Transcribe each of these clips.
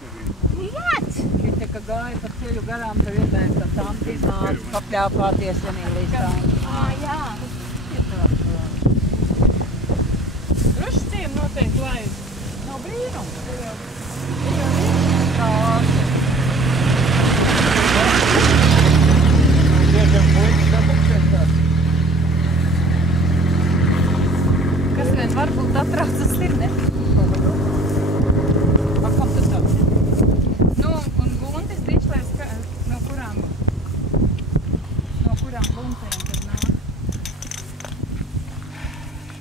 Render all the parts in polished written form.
Jāc! Šī ka gāja pa ceļu garām, tur vienmēr tā tanti iznāca papļāpāties Emīlijas tanti. Jā. Rušciem noteikti laid. Nav brīnums. Tur jau Tās. Tiešām puikas dabūsies tāds. Kas vien varbūt atraucas ir, ne? Ar kam tas tāds? Nu, un Guntis Dičlēs, no kurām buntēm tad nāk?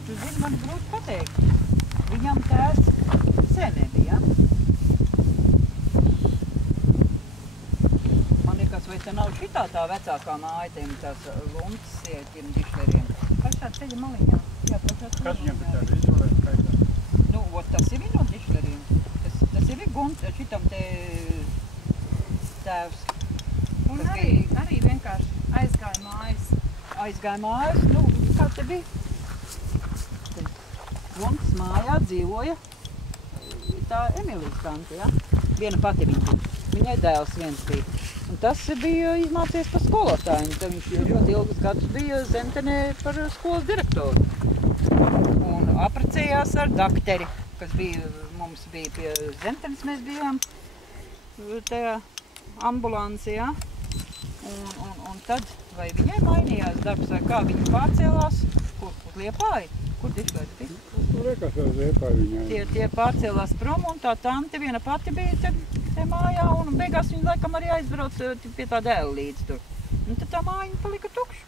Tu zini, man grūti pateikt. Viņam tēvs sēnē bija. Man liekas, vai te nav šitā tā vecākā māja tiem tās luntas tiem dišleriem. Pašā ceļa maliņā. Jā, pašā Kas viņam pēc tāda izolēt skaitā? Nu, ot, tas ir no dišleriem. Tas ir šitam te tēvs. Un Tas arī vienkārši aizgāja mājas. Aizgāja mājas, nu, kā te bija? Luntas mājā dzīvoja tā Emīlijas tante, ja? Viena pati viņa bija. Viņai dēls viens bija. Un tas bija izmācies par skolotāju. Tad viņš ļoti ilgus gadus bija Zemtenē par skolas direktoru. Un apprecējās ar dakteri, kas bija, mums bija pie Zemtenes, mēs bijām tajā ambulancē, ja? Un tad, vai viņai mainījās darbs, vai kā viņa pārcēlās, kur Liepāja? Kur Dišlēs bija? Tur liekas vēl Liepāja viņai. Tie pārcēlās prom, un tā tante viena pati bija te mājā, un beigās viņa laikam arī aizbrauc pie tā dēla līdz tur. Un tad tā mājiņa palika tukša.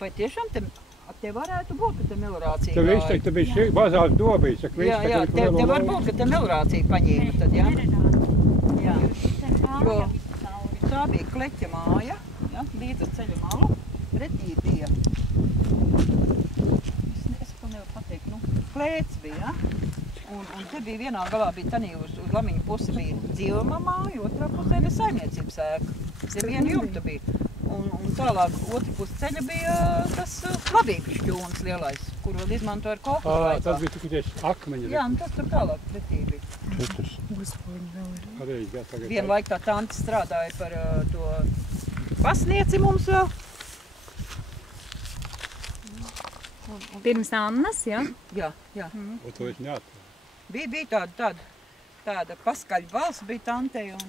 Vai tiešām te varētu būt, ka te melorācija Te viss te bija mazāk dobīs. Jā, te var būt, ka te melorācija paņēma tad, jā? Jā. Jo tā bija kleķa māja, ja, līdz uz ceļa malu, pretī bija, es nevaru pateikt, nu, klēts bija, ja? Un te bija vienā galā bija tanī uz lamiņu pusi bija dzīvama māja, otrā pusē bija saimniecības ēka. Zem vienu jumta bija. Un tālāk otru pusi ceļa bija tas labīgs šķūns lielais, kur vēl izmantoja ar kolkas laikā. Tas bija tikai tieši akmeņi. Jā, un tas tur tālāk pretī bija. Vienlaik tā tante strādāja par to pasnieci mums vēl. Pirms Annas, jā? Jā. Un to es neatceru. Bija tāda paskaļa balss bija tantei un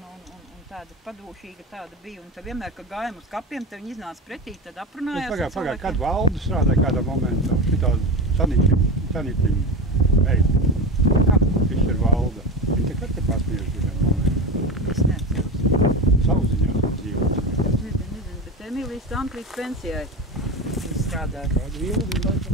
tāda padūšīga tāda bija. Un tad vienmēr, kad gājām uz kapiem, tad viņi iznāca pretī, tad aprunājās. Pagāja, kad valde strādāja kādā momentā, šitā sanītiņa meita. Kam? Viņš ir valde. Viņa te kad te pasniedz vienā momentā. Es neatceros. Sauziņās dzīvot. Es nezinu, bet Emīlijas tante līdz pensijai viņa strādāja. Kādu ilgi, laikam.